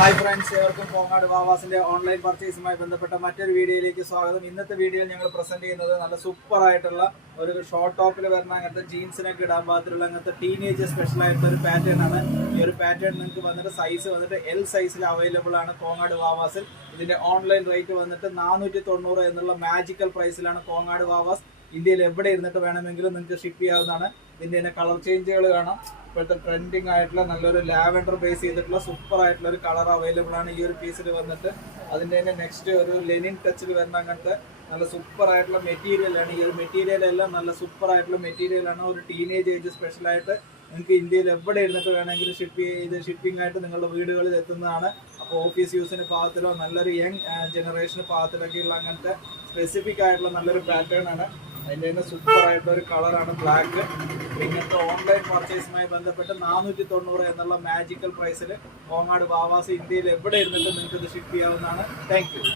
Hi friends, ഏവർക്കും Kongad വാവാസിന്റെ online പർച്ചേസുമായി ബന്ധപ്പെട്ട മറ്റൊരു വീഡിയോയിലേക്ക് സ്വാഗതം. ഇന്നത്തെ വീഡിയോയിൽ ഞങ്ങൾ പ്രസന്റ് ചെയ്യുന്നത് നല്ല സൂപ്പർ ആയിട്ടുള്ള ഒരു ഷോർട്ട് ടോപ്പിൽ വരുന്ന അങ്ങനത്തെ ജീൻസിനൊക്കെ ഇടാൻ പാകത്തിലുള്ള അങ്ങനത്തെ ടീനേജ് സ്പെഷ്യൽ ആയിട്ടുള്ള ഒരു പാറ്റേൺ ആണ്. ഈ ഒരു പാറ്റേൺ നിങ്ങൾക്ക് വന്നിട്ട് സൈസ് വന്നിട്ട് എൽ സൈസിൽ അവൈലബിൾ ആണ് കോങ്ങാട് വാവാസിൽ. ഇതിന്റെ ഓൺലൈൻ റേറ്റ് വന്നിട്ട് 490 എന്നുള്ള മാജിക്കൽ പ്രൈസിലാണ് കോങ്ങാട് വാവാസ്. ഇന്ത്യയിൽ എവിടെ ഇരുന്നിട്ട് വേണമെങ്കിലും നിങ്ങൾക്ക് ഷിപ്പ് ചെയ്യാവുന്നതാണ്. ഇതിന്റെ തന്നെ കളർ ചേഞ്ചുകൾ കാണാം. ഇപ്പോഴത്തെ ട്രെൻഡിങ് ആയിട്ടുള്ള നല്ലൊരു ലാവൻഡർ ബേസ് ചെയ്തിട്ടുള്ള സൂപ്പർ ആയിട്ടുള്ള ഒരു കളർ അവൈലബിൾ ആണ് ഈ ഒരു പീസിൽ വന്നിട്ട്. അതിന്റെ തന്നെ നെക്സ്റ്റ് ഒരു ലെനിൻ ടച്ചിൽ വരുന്ന അങ്ങനത്തെ നല്ല സൂപ്പർ ആയിട്ടുള്ള മെറ്റീരിയലാണ്. ഈ ഒരു മെറ്റീരിയൽ എല്ലാം നല്ല സൂപ്പർ ആയിട്ടുള്ള മെറ്റീരിയലാണ്. ഒരു ടീനേജ് ഏജ് സ്പെഷ്യലായിട്ട് നിങ്ങൾക്ക് ഇന്ത്യയിൽ എവിടെ ഇരുന്നിട്ട് വേണമെങ്കിലും ഷിപ്പിംഗ് ആയിട്ട് നിങ്ങളുടെ വീടുകളിൽ എത്തുന്നതാണ്. അപ്പോൾ ഓഫീസ് യൂസിന് പാകത്തിലോ നല്ലൊരു യങ് ജനറേഷന് പാകത്തിലൊക്കെയുള്ള അങ്ങനത്തെ സ്പെസിഫിക് ആയിട്ടുള്ള നല്ലൊരു പാറ്റേൺ ആണ്. അതിൻ്റെ തന്നെ സൂപ്പർ ആയിട്ടുള്ള ഒരു കളറാണ് ബ്ലാക്ക്. ഇങ്ങനത്തെ ഓൺലൈൻ പർച്ചേസുമായി ബന്ധപ്പെട്ട് 490 എന്നുള്ള മാജിക്കൽ പ്രൈസിൽ കോങ്ങാട് വാവാസ് ഇന്ത്യയിൽ എവിടെ ഇരുന്നിട്ട് നിങ്ങൾക്ക് ഇത് ഷിപ്പ് ചെയ്യാവുന്നതാണ്. Thank you.